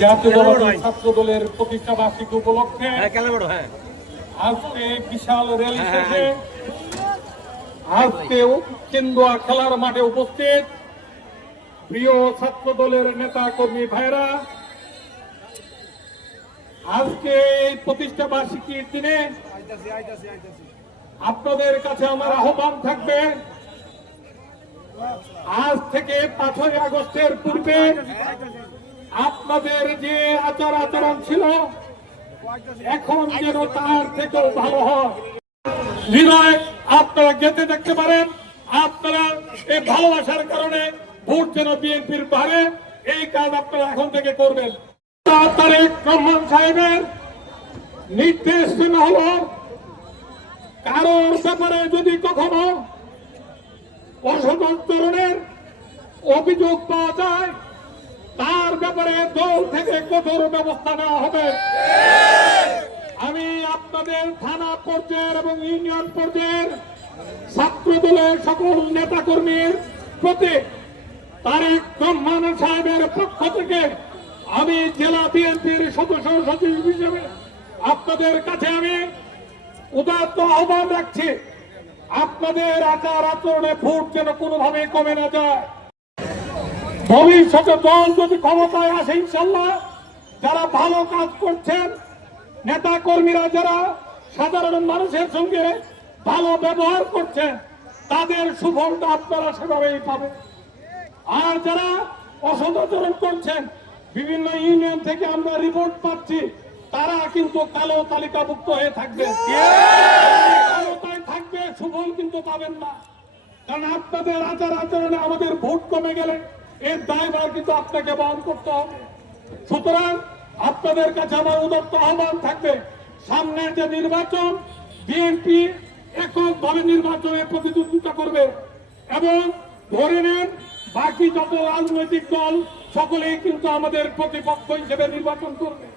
জাতীয় ছাত্র দলের প্রতিষ্ঠা বার্ষিক উপলক্ষে হ্যাঁ, আজকে বিশাল র্যালি হ্যাঁ, শেষে আজকে কেন্দুয়া খেলার মাঠে উপস্থিত। প্রিয় ছাত্র দলের নেতা কর্মী ভাইরা আজকে এই প্রতিষ্ঠা বার্ষিকীর দিনে আপনাদের কাছে আমার আহ্বান থাকবে আজ থেকে পাঁচই আগস্টের পূর্বে আপনাদের যে আচার আচরণ ছিল এখন যেন তার থেকেও ভালো হয়। আপনারা দেখতে পারেন, আপনারা এই ভালোবাসার কারণে ভোট যেন বিএনপির বাড়ে এই কাজ আপনারা এখন থেকে করবেন। নির্দেশ কারোর ব্যাপারে যদি কখনো অসদাচরণের অভিযোগ পাওয়া যায়, তার ব্যাপারে দল থেকে কঠোর ব্যবস্থা নেওয়া হবে। আপনাদের থানা পর্যায়ের এবং ইউনিয়ন পর্যায়ের ছাত্র দলের সকল নেতা কর্মীর প্রতি তারেক রহমান সাহেবের পক্ষ থেকে আমি জেলা বিএনপির সদস্য সচিব হিসেবে আপনাদের কাছে আমি উদাত্ত আহ্বান রাখছি। আপনাদের আচার আচরণে ভোট যেন কোনোভাবে কমে না যায়। ভবিষ্যতে দল যদি ক্ষমতায় আসে, ইনশাল্লাহ যারা ভালো কাজ করছেন নেতা কর্মীরা যারা সাধারণ মানুষের সঙ্গে ভালো ব্যবহার করছেন, তাদের সুফলটা আপনারা সেভাবেই পাবেন। আর যারা অসদাচরণ করছেন, বিভিন্ন ইউনিয়ন থেকে আমরা রিপোর্ট পাচ্ছি, তারা কিন্তু কালো তালিকাভুক্ত হয়ে থাকবে। থাকবে, সুফল কিন্তু পাবেন না। কারণ আপনাদের আচার আচরণে আমাদের ভোট কমে গেলে এর দায়ভার কিন্তু আপনাকে বহন করতে হবে। সুতরাং আপনাদের কাছে আমার উদত্ত আহ্বান থাকবে সামনে যে নির্বাচন বিএনপি এককভাবে নির্বাচনে প্রতিদ্বন্দ্বিতা করবে এবং ধরে নেন, বাকি যত রাজনৈতিক দল, সকলেই কিন্তু আমাদের প্রতিপক্ষ হিসেবে নির্বাচন করবে।